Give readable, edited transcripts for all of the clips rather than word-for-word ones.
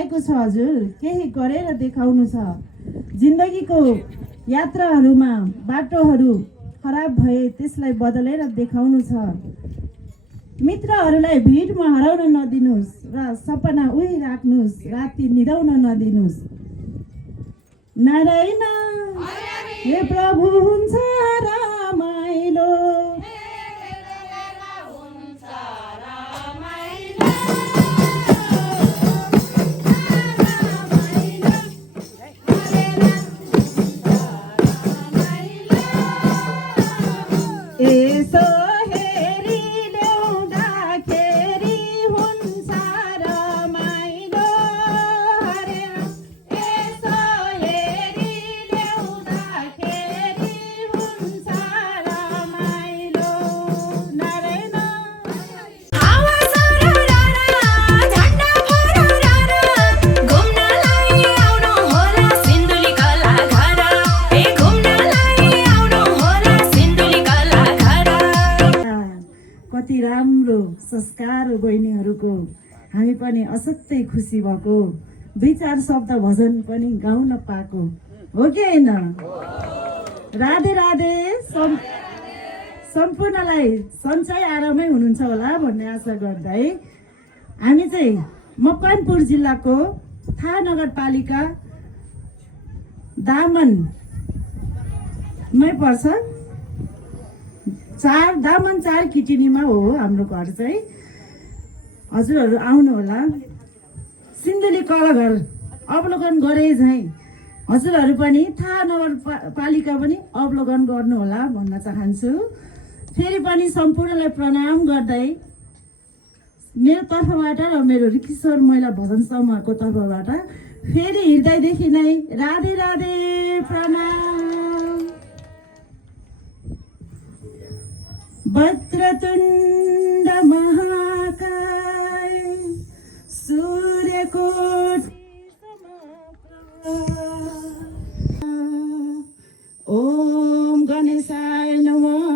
आएको छ हजुर, केही गरेर देखाउनु छ। जिन्दगीको यात्राहरूमा बाटोहरू खराब भए त्यसलाई बदलेर देखाउनु छ। मित्रहरूलाई भिडमा हराउन नदिनुहोस् र सपना उही राख्नुहोस्, राति निदाउन नदिनुहोस्। नारायण हे प्रभु हुन्छ रमाइलो, यसो हेरी ल्याउँदाखेरि हुन्छ रमाइलो। हरे यसो हेरी ल्याउँदाखेरि हुन्छ रमाइलो। नारायण कति राम्रो संस्कार बहिनीहरूको, हामी पनि असाध्यै खुसी भएको। दुई चार शब्द भजन पनि गाउन पाएको हो कि होइन? राधे राधे। सम्पूर्णलाई सन्चै आरामै हुनुहुन्छ होला भन्ने आशा गर्दै हामी चाहिँ मकवानपुर जिल्लाको थाहा नगरपालिका दामनमै पर्छ। दामन 4 किटिनीमा हो हाम्रो घर चाहिँ। हजुरहरू आउनु होला। सिन्धुली कलाघर अवलोकन गरे झैँ हजुरहरू पनि थाहा नगरपालिका पनि अवलोकन गर्नु होला भन्न चाहन्छु। फेरि पनि सम्पूर्णलाई प्रणाम गर्दै मेरो तर्फबाट र मेरो किशोर महिला भजन समूहको तर्फबाट फेरि हृदयदेखि नै राधे राधे प्रणाम। वक्रतुण्ड महाकाय सूर्यकोटि समप्रभ। ओम गणेशाय नमः।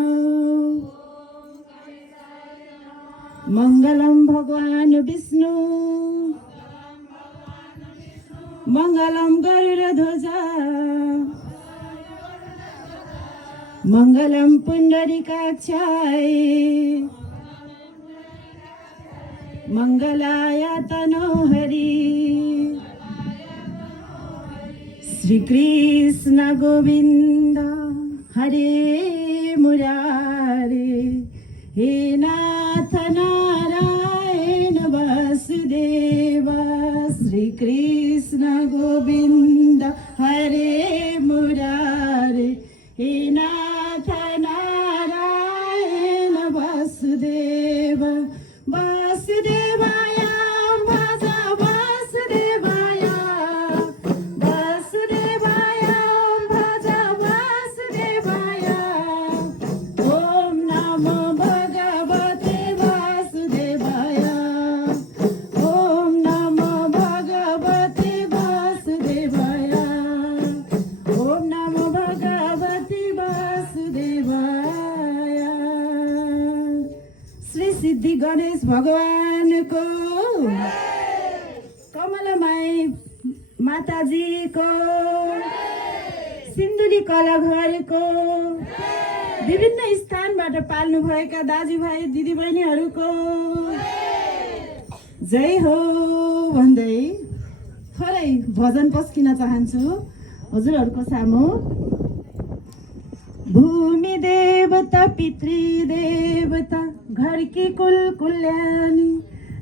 मङ्गलम भगवान विष्णु, मङ्गलम गरुडध्वजा, मङ्गलम पुण्डरीकाक्षाय, मङ्गलाय तनोहरि। श्री कृष्ण गोविन्द हरे मुरारे, हे नाथ नारायण वासुदेव। श्री कृष्ण गोविन्द हरे मुरारे, हे नाथ नारायण वासुदेव। वासुदेवाय भज वासुदेवाय, वासुदेवाय भज वासुदेवाय। ओम नमो भगवते वासुदेवाय, ओम नमो भगवते वासुदेवाय, ओम नमो भगवते वासुदेवाय। श्री सिद्धि गणेश भगवानको, कमलमाई माताजीको, सिन्धुली कलाघरको, विभिन्न स्थानबाट पाल्नुभएका दाजुभाइ दिदीबहिनीहरूको जय हो भन्दै थोरै भजन पस्किन चाहन्छु हजुरहरूको सामु। भूमि देवता पितृ देवता घर की कुल कल्याणी,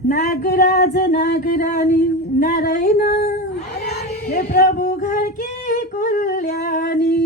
नागराज नागरानी नारायण हे प्रभु घर की कल्याणी।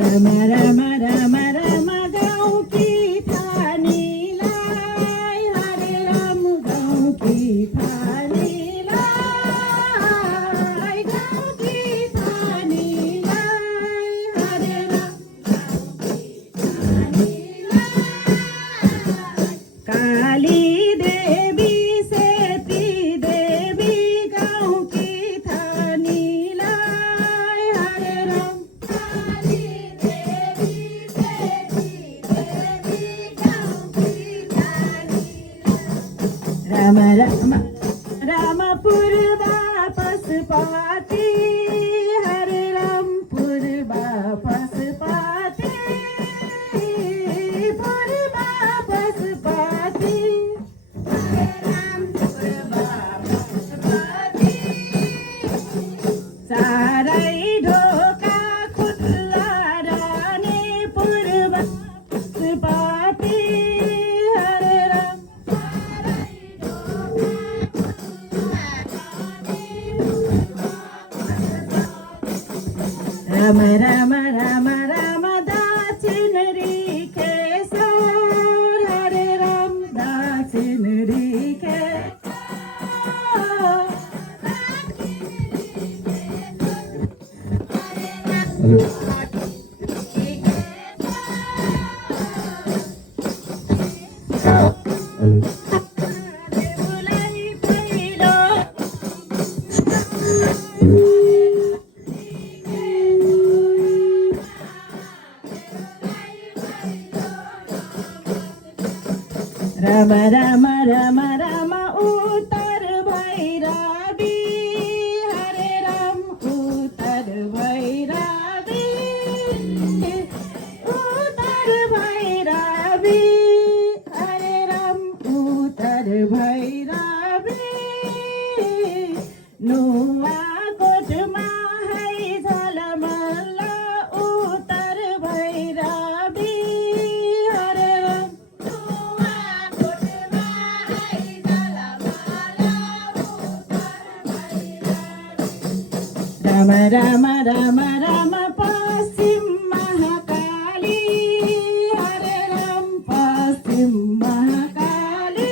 रामा रामा रामा रामा गाउँ की ठानीलाई, हरे राम गाउँ की ठानीलाई। पूर्व पशुपति हरे राम पूर्व पशुपति पूर्व पशुपति हरे राम पूर्व पशुपति चारै ढोका खुल्ला रहने पूर्व पशुपति हरे राम राम राम राम राम दक्षिण ऋकेश्वर हरे राम दक्षिण ऋकेश्वर देउलाई पहिलो राम राम राम राम उत्तर भैरवी हरे राम उत्तर भैरवी उत्तर भैरवी हरे राम उत्तर भैरवी नुवाकोटमा है झलमल्ल उत्तर भैरवी हरे राम राम राम राम राम पश्चिम महाकाली हरे राम पश्चिम महाकाली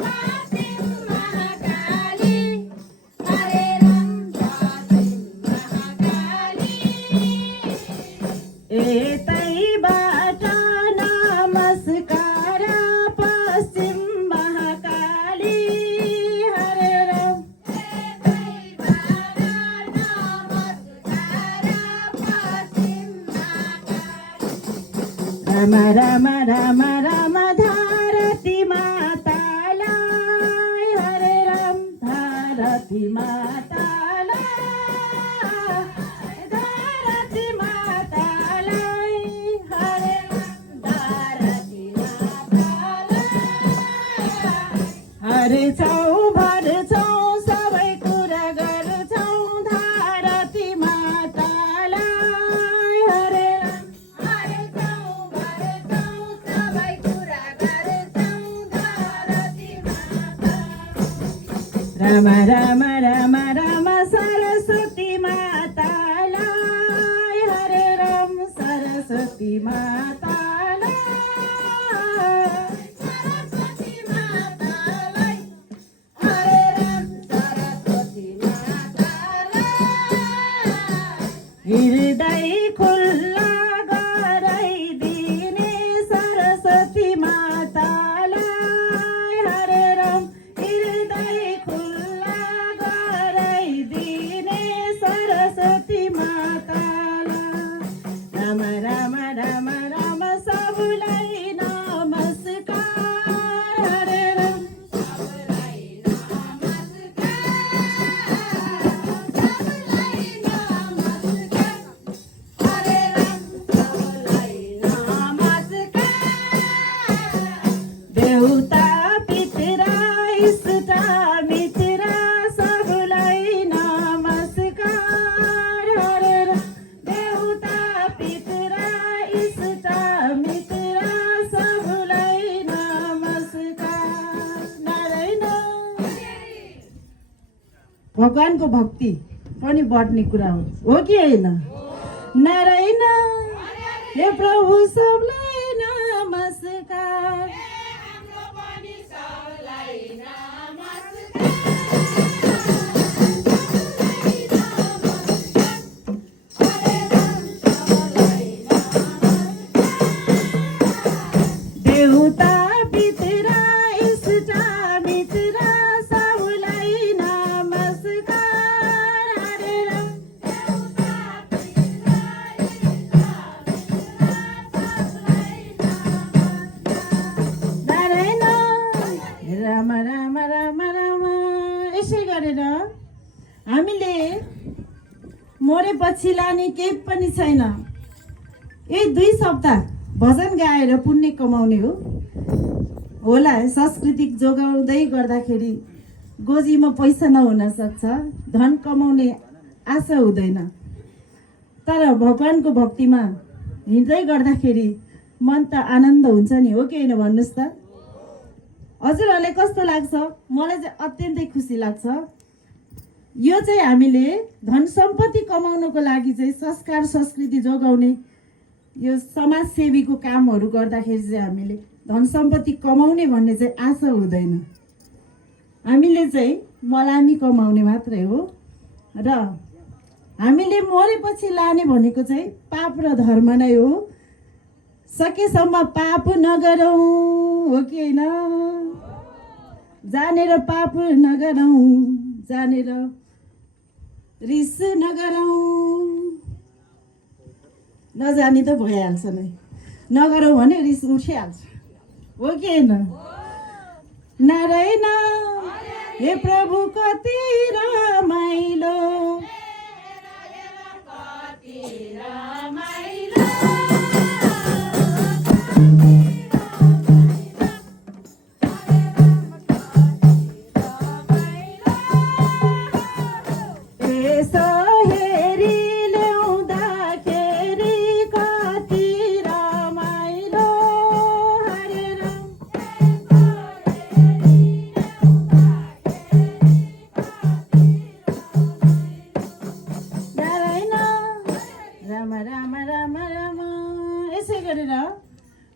पश्चिम महाकाली हरे राम पश्चिम महाकाली एतैबाट नमस्कार पश्चिम महाकाली हरे राम राम राम राम राम धारती मातालाई हरे राम धारती मातालाई धारती मातालाई हरे राम धारती मातालाई हर्छौँ भर्छौँ सबै कुरा गर्छौँ धारती मातालाई हरे राम राम राम राम राम सरस्वती मातालाई हरे राम सरस्वती मातालाई सरस्वती मातालाई हरे राम सरस्वती मातालाई हृदय खुल्ला गराइदिने सरस्वती मातालाई हरे राम हृदय खुल्ला गराइदिने सरस्वती मातालाई राम राम राम राम सबलाई नमस्कार हरे राम सबलाई नमस्कार हरे राम सबलाई नमस्कार देवता पितरा इष्ट मित्र सबलाई नमस्कार हरे राम देवता पितरा इष्ट मित्र सबलाई नमस्कार नारायण भगवानको भक्ति पनि बढ्ने कुरा हो कि होइन नारायण हे प्रभु सबलाई नमस्कार देवता पितरा इष्ट मित्र सबलाई नमस्कार हरे राम यसै गरेर हामीले मरेपछि लाने केही पनि छैन। यही 2 सप्ताह भजन गाएर पुण्य कमाउने होला। सांस्कृतिक जोगाउँदै गर्दाखेरि गोजीमा पैसा नहुन सक्छ, धन कमाउने आशा हुँदैन, तर भगवानको भक्तिमा हिँड्दै गर्दाखेरि मन त आनन्द हुन्छ नि, हो कि होइन भन्नुहोस् त? हजुरहरूलाई कस्तो लाग्छ? मलाई चाहिँ अत्यन्तै खुसी लाग्छ। यो चाहिँ हामीले धन सम्पत्ति कमाउनको लागि चाहिँ संस्कार संस्कृति जोगाउने यो समाजसेवीको कामहरू गर्दाखेरि चाहिँ हामीले धन सम्पत्ति कमाउने भन्ने चाहिँ आशा हुँदैन। हामीले चाहिँ मलामी कमाउने मात्रै हो। र हामीले मरेपछि लाने भनेको चाहिँ पाप र धर्म नै हो। सकेसम्म पाप नगरौँ, हो कि होइन? जानेर पाप नगरौँ, जानेर रिस नगरौँ। नजानी त भइहाल्छ नै, नगरौँ भने रिस उठिहाल्छ, हो कि होइन? नारायण हे प्रभु कति रमाइलो,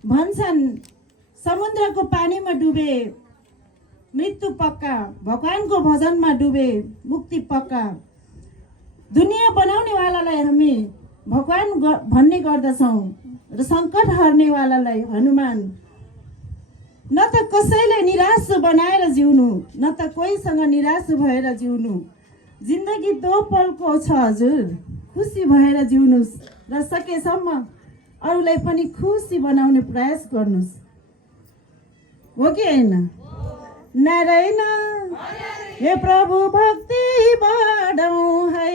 भन्छन् समुद्रको पानीमा डुबे मृत्यु पक्का, भगवानको भजनमा डुबे मुक्ति पक्का। दुनियाँ बनाउनेवालालाई हामी भगवान भन्ने गर्दछौँ र सङ्कट हर्नेवालालाई हनुमान। न त कसैलाई निराश बनाएर जिउनु, न त कोहीसँग निराश भएर जिउनु। जिन्दगी 2 पलको छ हजुर, खुसी भएर जिउनुहोस् र सकेसम्म अरूलाई पनि खुसी बनाउने प्रयास गर्नुहोस्, हो कि होइन? नारायण हे प्रभु भक्ति बढाउँ है,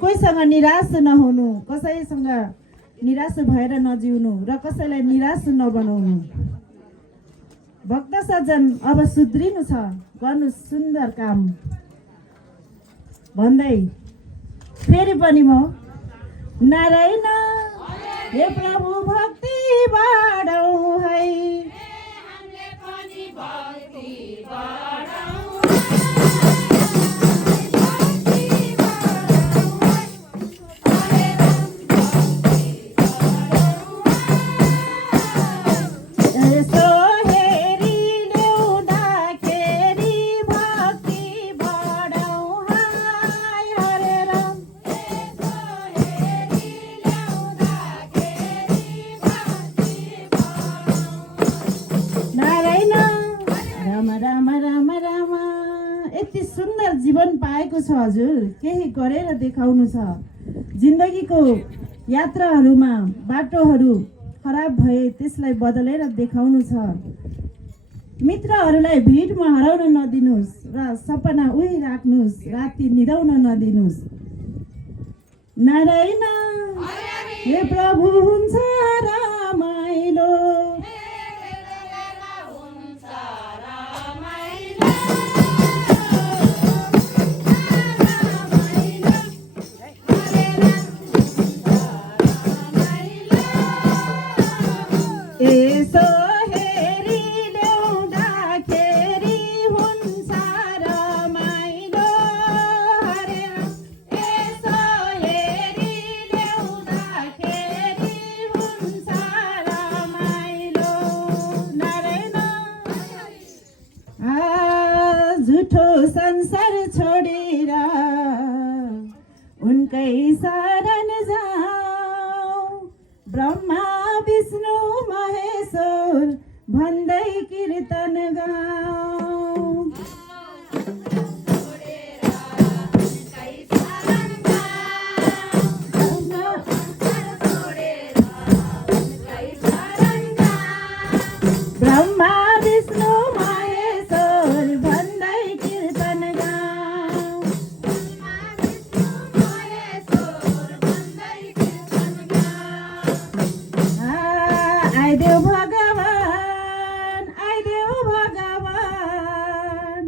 कोहीसँग निराश नहुनु, कसैसँग निराश भएर नजिउनु र कसैलाई निराश नबनाउनु। भक्त सज्जन अब सुध्रिनु छ, गर्नु सुन्दर काम भन्दै फेरि पनि म नारायण हे प्रभु भक्ति बढाउँ है, जीवन पाएको छ हजुर, केही गरेर देखाउनु छ। जिन्दगीको यात्राहरूमा बाटोहरू खराब भए त्यसलाई बदलेर देखाउनु छ। मित्रहरूलाई भिडमा हराउन नदिनुहोस् र सपना उही राख्नुहोस्, राति निदाउन नदिनुहोस्। नारायण हे प्रभु हुन्छ रमाइलो, संसार छोडेर उनकै शरण जाऊ। ब्रह्मा विष्णु महेश्वर भन्दै कीर्तन गाऊ। ब्रह्मा विष्णु महेश्वर भन्दै कीर्तन गाऊ। आइदेऊ भगवान, आइदेऊ भगवान,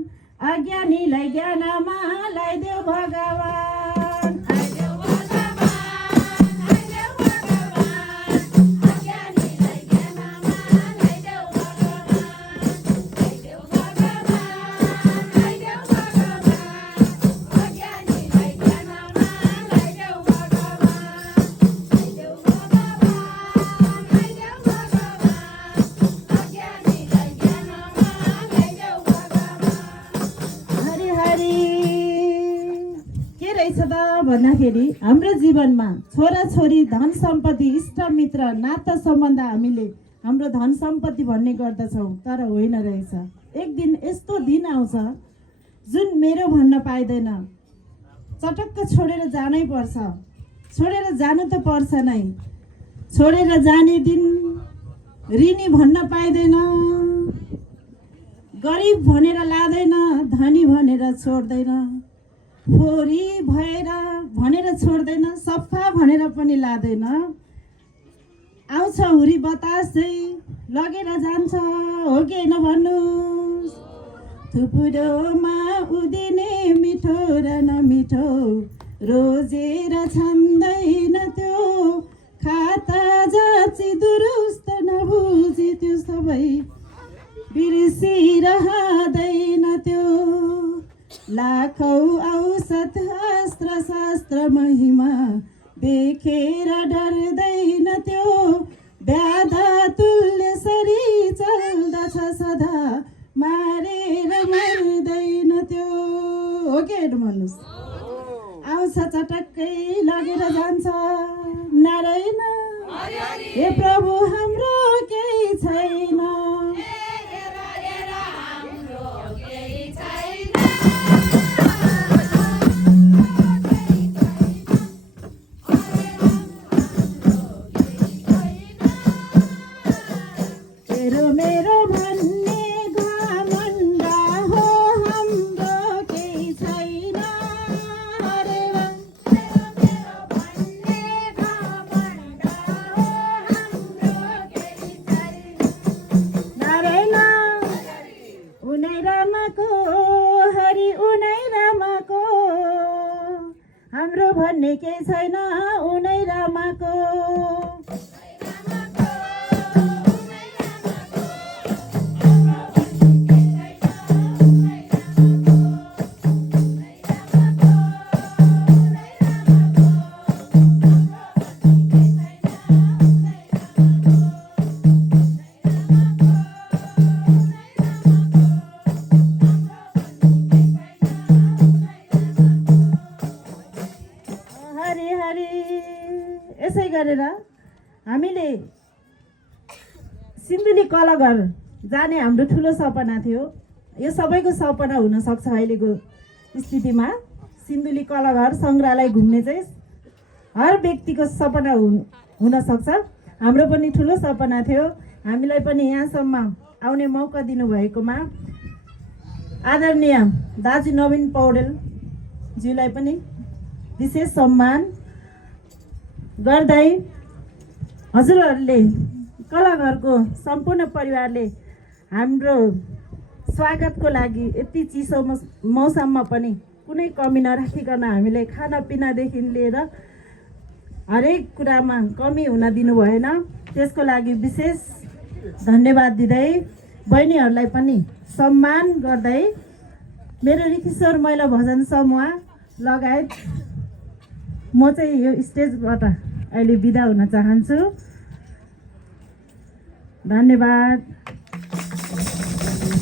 अज्ञानीलाई ज्ञानमा लाइदेऊ भगवान। आइदेऊ भगवान, आइदेऊ भगवान, अज्ञानीलाई ज्ञानमा लाइदेऊ भगवान। आइदेऊ भगवान, आइदेऊ भगवान, अज्ञानीलाई ज्ञानमा लाइदेऊ भगवान। आइदेऊ भगवान, आइदेऊ भगवान, अज्ञानीलाई ज्ञानमा लाइदेऊ भगवान। हरि हरि के रहेछ त भन्दाखेरि हाम्रो जीवनमा छोराछोरी धन सम्पत्ति इष्टमित्र नाता सम्बन्ध हामीले हाम्रो धन सम्पत्ति भन्ने गर्दछौँ, तर होइन रहेछ। एक दिन यस्तो दिन आउँछ जुन मेरो भन्न पाइँदैन, चटक्क छोडेर जानै पर्छ। छोडेर जानु त पर्छ नै, छोडेर जाने दिन ऋणी भन्न पाइँदैन, गरिब भनेर लाँदैन, धनी भनेर छोड्दैन, फोरी भएर भनेर छोड्दैन, सफा भनेर पनि लाँदैन। आउँछ हुरी बतासै लगेर जान्छ, हो कि होइन भन्नुहोस्। थुपुरोमा उदिने मिठो र नमिठो रोजेर छान्दैन त्यो, खाता जाँची दुरुस्त नबुझी त्यो सबै बिर्सिरहँदैन त्यो। लाखौँ औषध अस्त्र शास्त्र महिमा देखेर डर्दैन त्यो, व्याधा तुल्य शरीर चल्दछ सदा मारेर मर्दैन त्यो, हो कि होइन भन्नुहोस्। आउँछ चटक्कै लगेर जान्छ, नारायण हे प्रभु हाम्रो केही छैन। मेरो भन्ने घमण्ड हो, हाम्रो केही छैन। अरे मेरो भन्ने घमण्ड हो, हाम्रो केही छैन। नारायण उनै रामको, हरि उनै रामको, हाम्रो भन्ने केही छैन उनै रामको। यसै गरेर हामीले सिन्धुली कलाघर जाने हाम्रो ठुलो सपना थियो। यो सबैको सपना हुनसक्छ अहिलेको स्थितिमा। सिन्धुली कलाघर सङ्ग्रहालय घुम्ने चाहिँ हर व्यक्तिको सपना हुनसक्छ। हाम्रो पनि ठुलो सपना थियो। हामीलाई पनि यहाँसम्म आउने मौका दिनुभएकोमा आदरणीय दाजु नवीन पौडेलज्यूलाई पनि विशेष सम्मान गर्दै हजुरहरूले कलाघरको सम्पूर्ण परिवारले हाम्रो स्वागतको लागि यति चिसो मौसममा पनि कुनै कमी नराखिकन हामीलाई खानापिनादेखि लिएर हरेक कुरामा कमी हुन दिनु भएन। त्यसको लागि विशेष धन्यवाद दिँदै बहिनीहरूलाई पनि सम्मान गर्दै मेरो ऋखिश्वर महिला भजन समूह लगायत म चाहिँ यो स्टेजबाट अहिले बिदा हुन चाहन्छु। धन्यवाद।